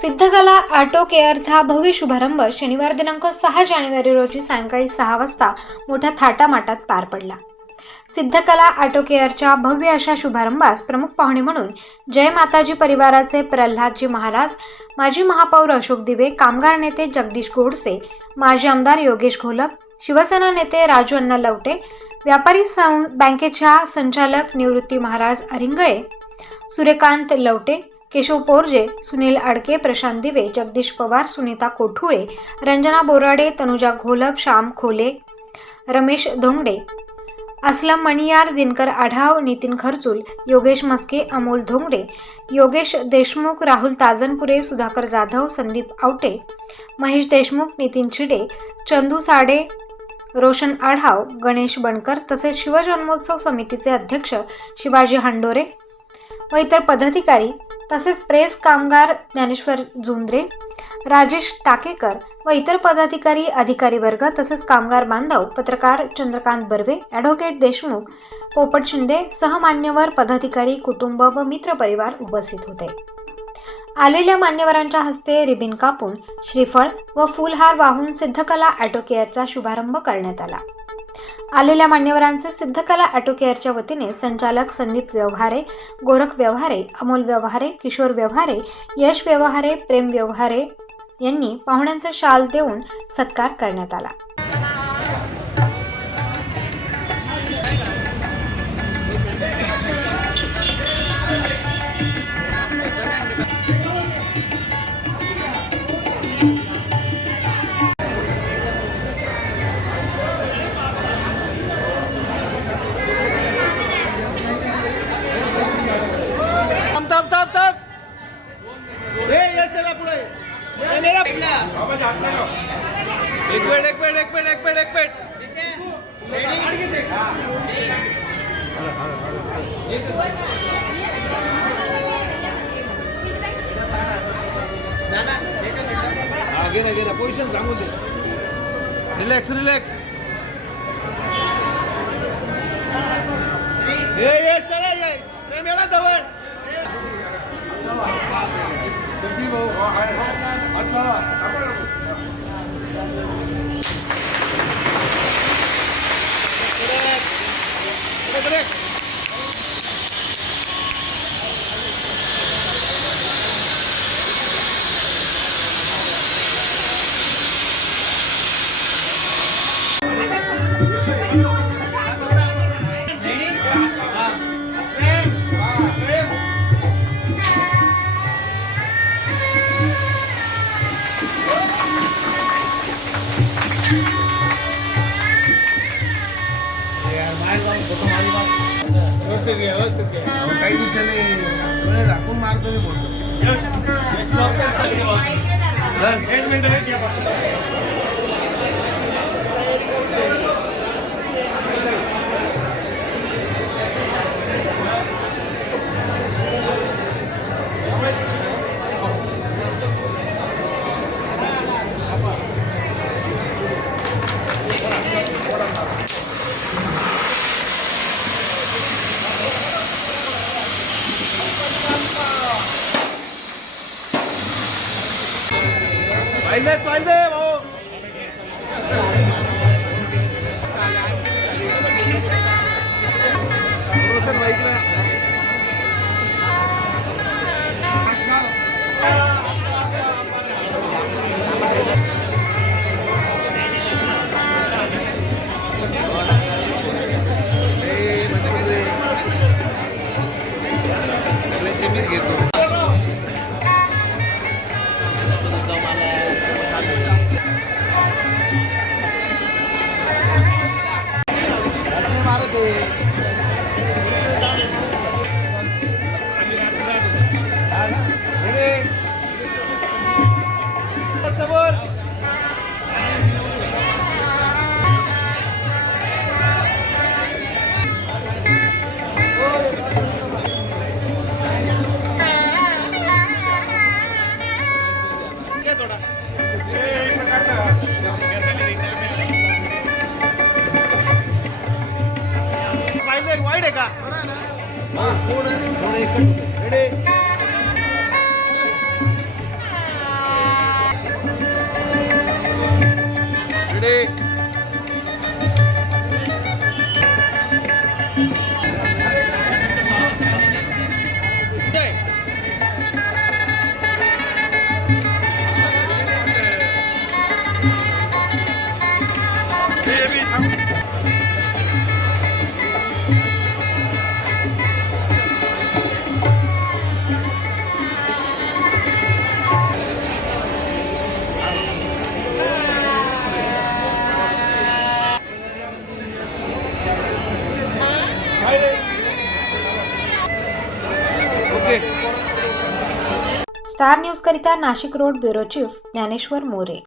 Siddhakala auto केअरचा भव्य शुभारंभ शनिवार दिनांक 6 जानेवारी रोजी सायंकाळी 6 वाजता मोठ्या थाटामाटात पार पडला। सिद्धकला ऑटो केअरच्या भव्य अशा शुभारंभास प्रमुख पाहुणे म्हणून जय माताजी परिवाराचे प्रल्हादजी महाराज, माजी महापौर अशोक दिवे, कामगार नेते जगदीश गोडसे, माजी आमदार योगेश घोलप, शिवसेना नेते राजू अण्णा लवटे, व्यापारी बँकेच्या संचालक निवृत्ती महाराज अरिंगळे, सूर्यकांत लवटे, केशव पोरजे, सुनील आडके, प्रशांत दिवे, जगदीश पवार, सुनीता कोठुळे, रंजना बोराडे, तनुजा घोलप, श्याम खोले, रमेश धोंगडे, असलम मणियार, दिनकर आढाव, नितीन खर्चूल, योगेश मस्के, अमोल धोंगडे, योगेश देशमुख, राहुल ताजनपुरे, सुधाकर जाधव, संदीप आवटे, महेश देशमुख, नितीन छिडे, चंदू साडे, रोशन आढाव, गणेश बनकर तसेच शिवजन्मोत्सव समितीचे अध्यक्ष शिवाजी हांडोरे व इतर पदाधिकारी तसेच प्रेस कामगार ज्ञानेश्वर जुंद्रे, राजेश टाकेकर व इतर पदाधिकारी, अधिकारी वर्ग तसेच कामगार बांधव, पत्रकार चंद्रकांत बर्वे, ॲडव्होकेट देशमुख, पोपट शिंदे सह मान्यवर पदाधिकारी, कुटुंब व मित्रपरिवार उपस्थित होते। आलेल्या मान्यवरांच्या हस्ते रिबिन कापून श्रीफळ व फुलहार वाहून सिद्धकला ऑटो केअरचा शुभारंभ करण्यात आला। आलेल्या मान्यवरांचे सिद्धकला ऑटो केअरच्या वतीने संचालक संदीप व्यवहारे, गोरख व्यवहारे, अमोल व्यवहारे, किशोर व्यवहारे, यश व्यवहारे, प्रेम व्यवहारे यांनी पाहुण्यांचे शाल देऊन सत्कार करण्यात आला। आगे पोजिशन सांगू दे। Relax relax. ये चला ये प्रेमेला जवळ। काही दिवसाने दाखवून मारतो मी बोलतो। पाहिले भाऊ मीच घेतो। स्टार न्यूजकरिता Nashik road bureau chief Dnyaneshwar More.